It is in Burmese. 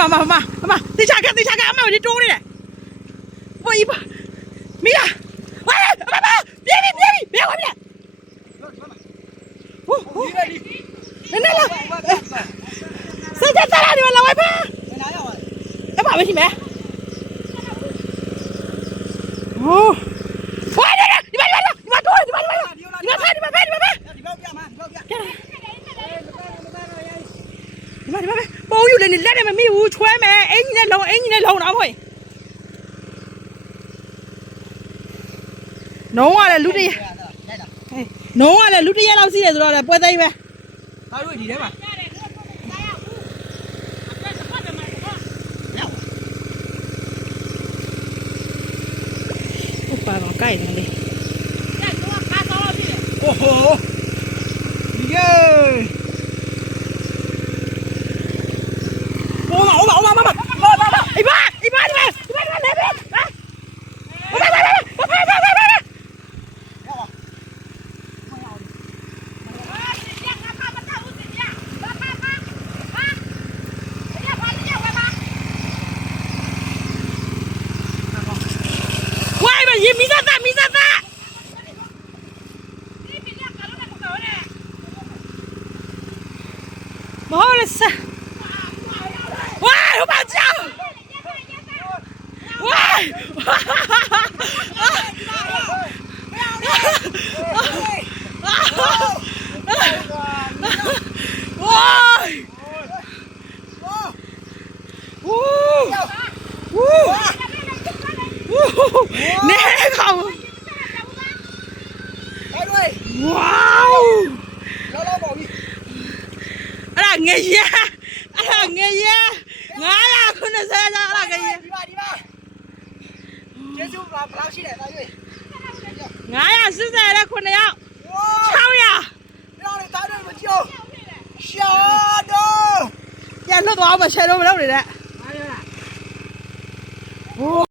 တေချာကအမဒီတိုးနေတယ်ဝေးပါမီးရဝေးပြေးဘယ်ဝင်လဲဟိုနည်းလာစကြတာဒီမှာလာဝိုင်းပါအဲ့ပါမရှိမယ်ဟိုဝိုင်းနေဒီမှာတိုးဒီမှာဖဲဒီမှာပိုးယူလေလက်နဲ့မမိဘူးချွဲမယ်အင်းကြီးနဲ့လုံတော့ဖွင့်နှုံးကလည်းလူတရနှုံးကလည်းလူတရလောက်စီးတယ်ဆိုတော့ပွဲသိမ်းပဲအားတို့ဒီထဲမှာဟုတ်ပါတော့ကြိုက်တယ်လေโอ้โหเย้โอ้มาไอ้บ้าดิมาเลยว้ายมันยิงมีซาตามาเลยซะว้าย我把脚ว้ายเนี่ยเขาว้าวอะไรเงี้ยง่ายคุณจะเสียอะไรกันเนี่ยง่ายสุดใจแล้วคุณเนี่ยเช่าอย่าอย่าลุกตัวเอามาเช็ดลงไปแล้วเลยแหละ